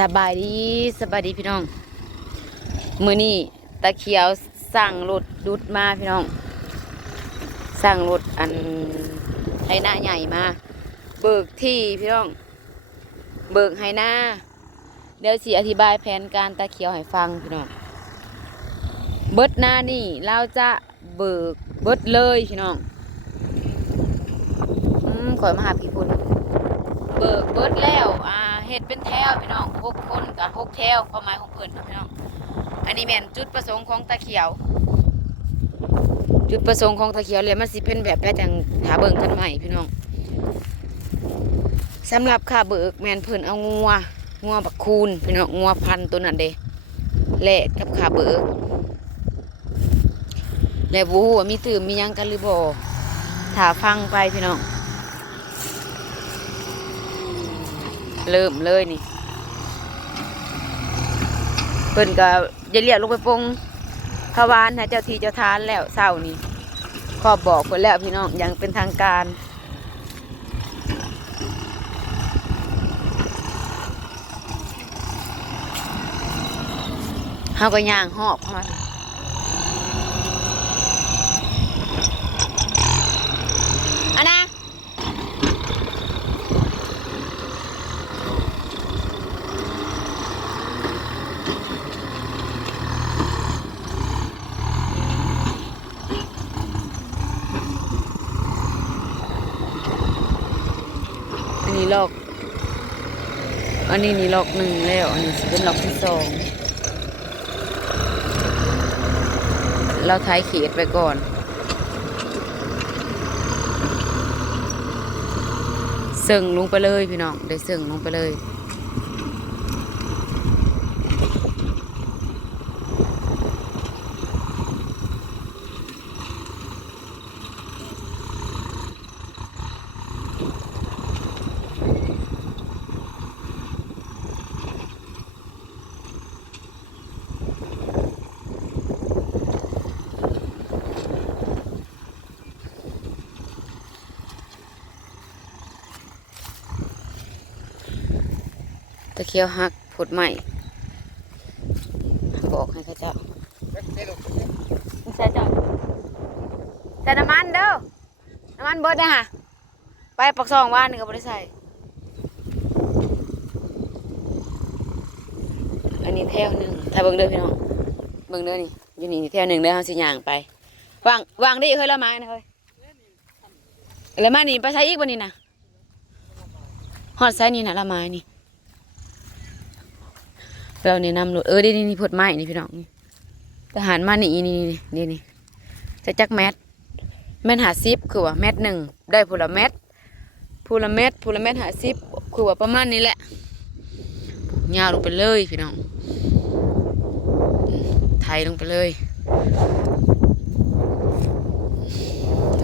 สบายดีสบายดีพี่น้องมื้อนี้ตะเขียวสั่งรถดุดมาพี่น้องสั่งรถอันไฮนาใหญ่มาเบิกที่พี่น้องเบิกไฮนาเดี๋ยวสิอธิบายแผนการตะเขียวให้ฟังพี่น้องเบิดหน้านี่เราจะเบิกเบิดเลยพี่น้องขอมาหาพี่พุ่นเบิกเบิดแล้วเฮ็ดเป็นแถวพี่น้อง6 คนกับ6 แถวความหมายของเพิ่นนะพี่น้องอันนี้แม่นจุดประสงค์ของตะเขียวจุดประสงค์ของตะเขียวเลยมันสิเป็นแบบได้จังหาเบิ่งกันใหม่พี่น้องสำหรับค่าเบิกแม่นเพิ่นเอางัวบักคูนพี่น้องงัวพันธุ์ตัวนั้นเด้แลกกับค่าเบิกแล้วบ่ฮู้ว่ามีตื่มมีหยังกันหรือบ่ถ้าฟังไปพี่น้องเริ่มเลยนี่เพิ่นก็จะเรียกลงไปปงขวานให้เจ้าที่เจ้าทานแล้วเศร้านี่ขอบอกเพิ่นแล้วพี่น้องอย่างเป็นทางการเฮาก็ย่างหอบเข้ามาอันนะอันนี้ล็อกอันนี้นี่ล็อกหนึ่งแล้วอันนี้เป็นล็อกที่สองเราท้ายเขตไปก่อนเสิ่งลงไปเลยพี่น้องได้เสิ่งลงไปเลยตะเคียวหักผดใหม่บอกให้เขาเจ้าใส่จ้ะใส่น้ำมันเด้อน้ำมันเบิดนะฮะไปปักซองว่านนี่ก็ไม่ได้ใส่อันนี้แถวหนึ่งถ้าเบิ่งเด้อพี่น้องเบิ่งเด้อนี่อยู่นี่แถวหนึ่งเด้อเขาสิย่างไปวางได้เฮ้ยละไม้นะเฮ้ยละไม้นี่ไปใช้อีกวันนี้นะฮอดใส่นี่นะละไม้นี่เราเนี่ยนำรถนี่ผลไม้นี่พี่น้องทหารมานี่จะจักแมท50คือว่าแมทหนึ่งได้พูละเม็ด50คือว่าประมาณนี้แหละยาวลงไปเลยพี่น้องไทยลงไปเลย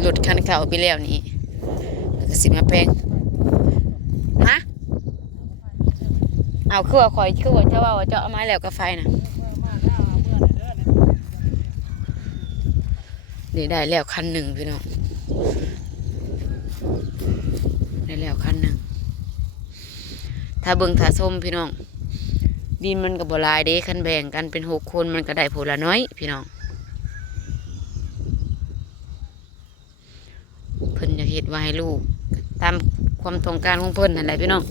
หลุดคันเข่าไปแล้วนี่แล้วก็สิมาแพงฮะเอาคือว่าคอยคือว่าเจ้าว่าเจ้าเอาไม้แล้วกับไฟนะนี่ได้แล้วคันหนึ่งพี่น้องได้แล้วคันหนึ่งถ้าเบิ่งถ้าส้มพี่น้องดินมันกับบลายเด้คันแบ่งกันเป็น6 คนมันก็ได้ผลละน้อยพี่น้องเพิ่นอยากเฮ็ดไว้ให้ลูกตามความต้องการของเพิ่นนั่นแหละพี่น้อง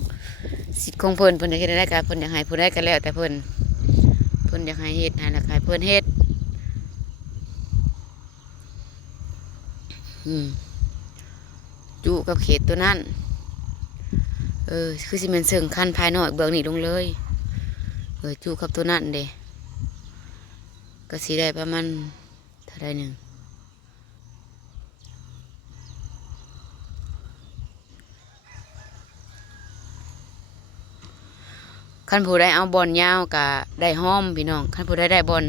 สิทธิ์ของเพิ่นอยากเฮ็ดได้ก็เพิ่นอยากให้ผู้ใดก็แล้วแต่เพิ่นอยากให้เฮ็ดให้ละใครเพิ่นเฮ็ดจุกับเขตตัวนั้นคือสิเป็นเสริงคันภายนอกเบื้องนี้ลงเลยจุกับตัวนั้นเด้ก็สีได้ประมาณเท่าใดหนึ่งคันผู้ได้เอาบอลยาวกับได้ห้อมพี่น้องคันผู้ได้บอล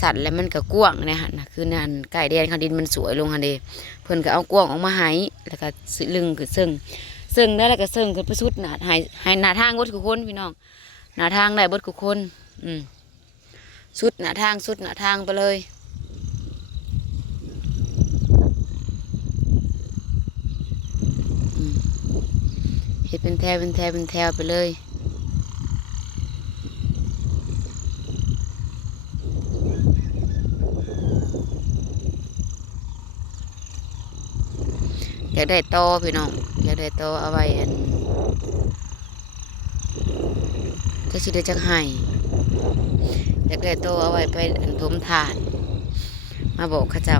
สัตว์แล้วมันก็กว้างนะฮะนะคือนั่นไก่แดนเขาดินมันสวยลงฮะเดเพิ่นก็เอากว้างออกมาให้แล้วก็ลึงคือซึ่งได้แล้วก็ซึ่งคือประสุดหนาให้หน้าทางบดกุคนพี่น้องหน้าทางได้บดกุคนสุดหน้าทางไปเลยเห็ดเป็นแถวไปเลย อยากได้โตพี่น้องอยากได้โตเอาไว้อันจะสิได้จักให้อยากได้โตเอาไว้ไปอันถมทานมาบอกข้าเจ้า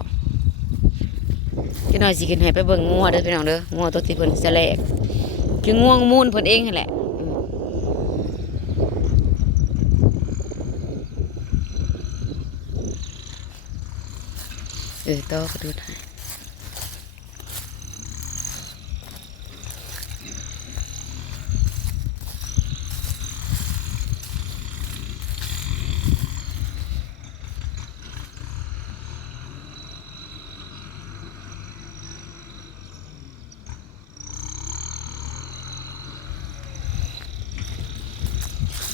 พี่น้อยสิขึ้นให้ไปเบิ่งงัวเด้อพี่น้องเด้องัวตัวที่เพิ่นแสลกคือง่วงมูนเพิ่นเองนั่นแหละโตก็ดูถ่าย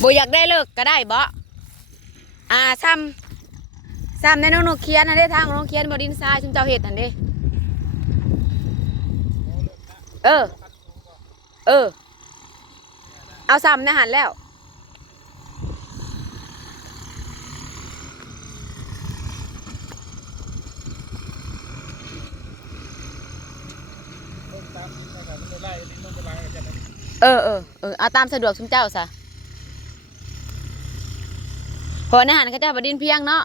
บ่อยากได้เลิกก็ได้บ่ซ้ำในน้องนกเคียนนั่นเด้ทางน้องเคียนบ่ดินทรายชุมเจ้าเฮ็ดนั่นเด้เออเอาซ้ำในหันแล้วเอาตามสะดวกชุมเจ้าซะพอในหันเขาเจ้าบ่ดินเพียงเนาะ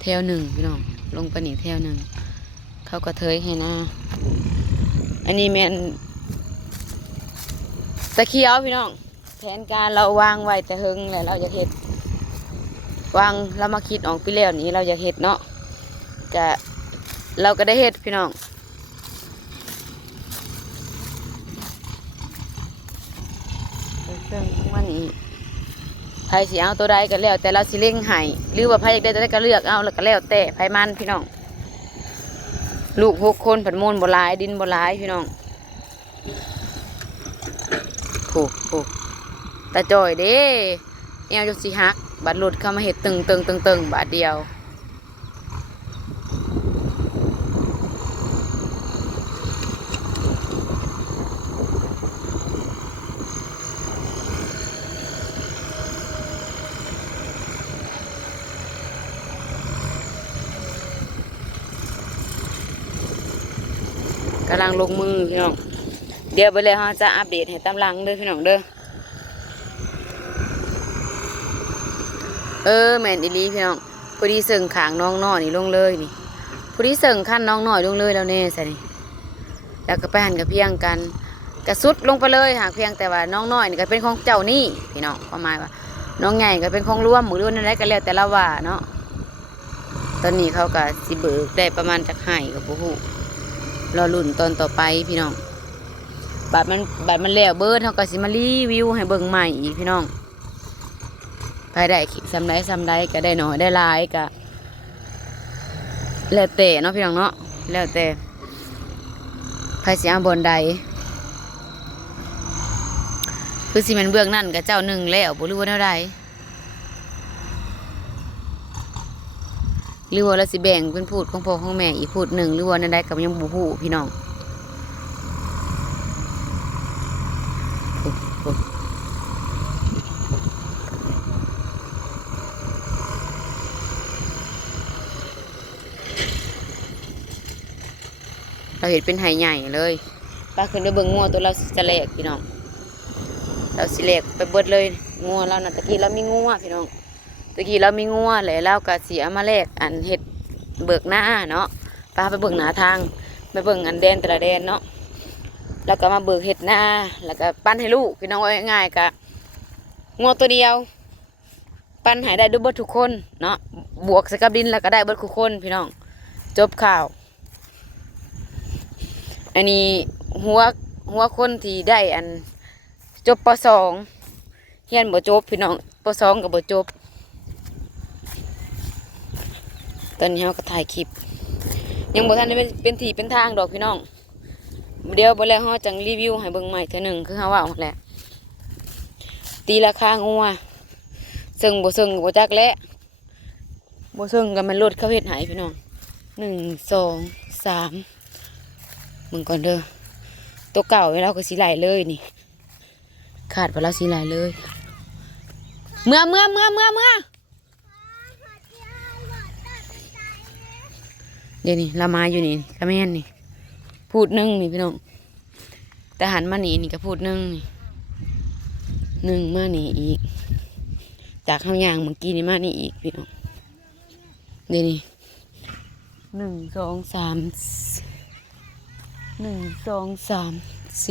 แถวหนึ่งพี่น้องลงไปนี่แถวหนึ่งเขาก็เทยให้หน้าอันนี้แม่นตะเคียวพี่น้องแผนการเราวางไว้แต่หึงแหละเราจะเห็ดวางเรามาคิดออกไปแล้วนี้เราจะเห็ดเนาะจะเราก็ได้เห็ดพี่น้องซึ่งวันนี้ไผสิเอาตัวใดก็แล้วแต่เราสิเล่งให้หรือว่าไผอยากได้ตัวใดก็เลือกเอาแล้วก็แล้วแต่ไผมันพี่น้องลูก6 คนผัดมูลบ่หลายดินบ่หลายพี่น้องโหตาจอยเด้เอวจนสิหักบัดหลุดเข้ามาเห็ดตึงบาดเดียวกำลังลงมือพี่น้องเดี๋ยวไปเลยฮะจะอัปเดตให้ตามหลังเด้อพี่น้องเด้อแม่นอีลีพี่น้องพอดีเสิ่งขางน้องน้อยนี่ลงเลยนี่พอดีเสิ่งขั้นน้องน้อยลงเลยแล้วเน่ใส่นี่แล้วก็ไปหั่นกับเพียงกันกระสุดลงไปเลยหากเพียงแต่ว่าน้องน้อยนี่ก็เป็นของเจ้านี่พี่น้องประมาณว่าน้องใหญ่ก็เป็นของร่วมหมู่ร่วมนั่นแหละก็แล้วแต่ละว่าเนาะตอนนี้เขาก็สิเบิกได้ประมาณจักไห้กับผู้ฮู้รอลุ่นตอนต่อไปพี่น้องบัดมันแล้วเบิร์ดเขาก็สิมารีวิวให้เบิ่งใหม่อีกพี่น้องไปได้ซ้ำได้ก็ได้หน่อยได้หลายก็แล้วแต่เนาะพี่น้องเนาะแล้วแต่ใครสิเอาบนใดคือสิมันเบื้องนั่นกับเจ้าหนึ่งแล้วบ่รู้ว่าเท่าใดหรือว่าเราสิแบ่งเป็นพูดของพ่อของแม่อีกพูดหนึ่งหรือว่านั่นได้กับยังบูฮู้พี่น้องเราเห็นเป็นไหใหญ่เลยป้าขึ้นไปเบิ่งงัวตัวเราจะแหลกพี่น้องเราสิแหลกไปเบิดเลยงัวเรานะตะกี้เรามีงัวพี่น้องตะกี้เรามีงัวเลยเราก็เสียมาแลกอันเห็ดเบิกหน้าเนาะป้าไปเบิ่งหน้าทางไปเบิ่งอันแดนแต่ละแดนเนาะแล้วก็มาเบิกเห็ดหน้าแล้วก็ปั้นให้ลูกพี่น้องง่ายๆกะงัวตัวเดียวปั้นให้ได้ด้วยเบิดทุกคนเนาะบวกใส่กับดินแล้วก็ได้เบิดทุกคนพี่น้องจบข่าวอันนี้หัวคนที่ได้อันจบป.2เฮียนบ่จบพี่น้องป.2กับบ่จบตอนนี้เราก็ถ่ายคลิปยังบ่ทันได้เป็นที่เป็นทางดอกพี่น้องเดี๋ยวบ่แล้วเฮาจังรีวิวให้เบิ่งใหม่เทื่อนึงคือเฮาว่าแหละตีราคางัวซึ่งบ่จักแลบ่ซึ่งก็มันลดเขาเฮ็ดให้พี่น้อง1 2 3มึงก่อนเด้อ ตัวเก่าเราก็สีไหลเลยนี่ขาดไปแล้วสีไหลเลยเมื่อเดี๋ยวนี้เรามาอยู่นี่กระแม่นนี่พูดนึ่งนี่พี่น้องแต่หันมานี่ก็พูดนึ่งนี่นึ่งมานี่อีกจากข้าวยางเมื่อกี้นี่มานี่อีกพี่น้องเดี๋ยวนี้1 2 3 1 2 3 4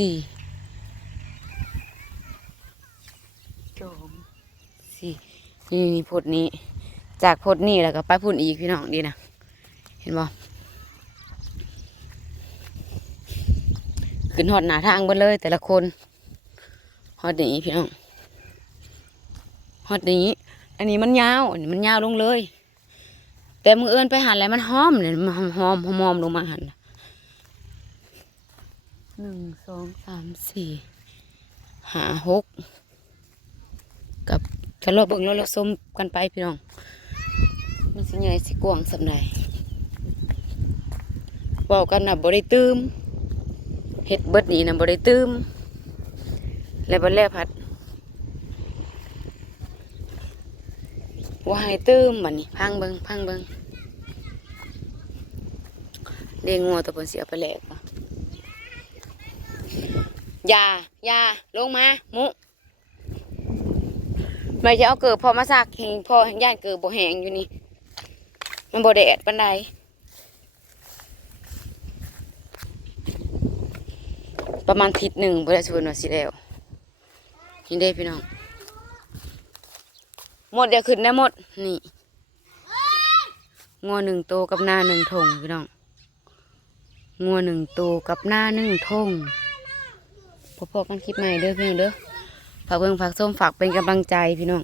2 4นี่พดนี้จากพดนี้แล้วก็ไปพุ่นอีกพี่น้องดีนะเห็นบ่ขึ้นหอดหนาทางหมดเลยแต่ละคนหอดนี้พี่น้องหอดนี้อันนี้มันยาวอันนี้มันยาวลงเลยแต่มือเอินไปหันอะไรมันหอมเลยมันหอมลงมาหัน1 2 3 4 5 6กับกระโดดเบิ่งแล้วเราส้มกันไปพี่น้องมันสิใหญ่สิกว้างสำใดบอกกันนะบ่ได้ตื้มเฮ็ดเบิดนี่นะบ่ได้ตื้มแล้วบัดแล้วพัดว่าให้ตื้มบัดนี้พังเบิ่งเลี้ยงงัวตัวเพิ่นสิเอาไปแลกบ่อย่าลงมามุไม่จะเอาเกิดพอมาซักแหงพอแหงย่านเกิดบ่แหงอยู่นี่มันบ่แดดปานใดประมาณทิศหนึ่งบ่ได้ชวนว่าสิแล้วนี่เด้พี่น้องหมดเดี๋ยวขึ้นได้หมดนี่งัว1 โตกับหน้า1 ทงพี่น้องงัว1 โตกับหน้า1 ทงพบกันคลิปใหม่เด้อพี่น้องเด้อฝากเบิ่งฝากส้มฝากเป็นกำลังใจพี่น้อง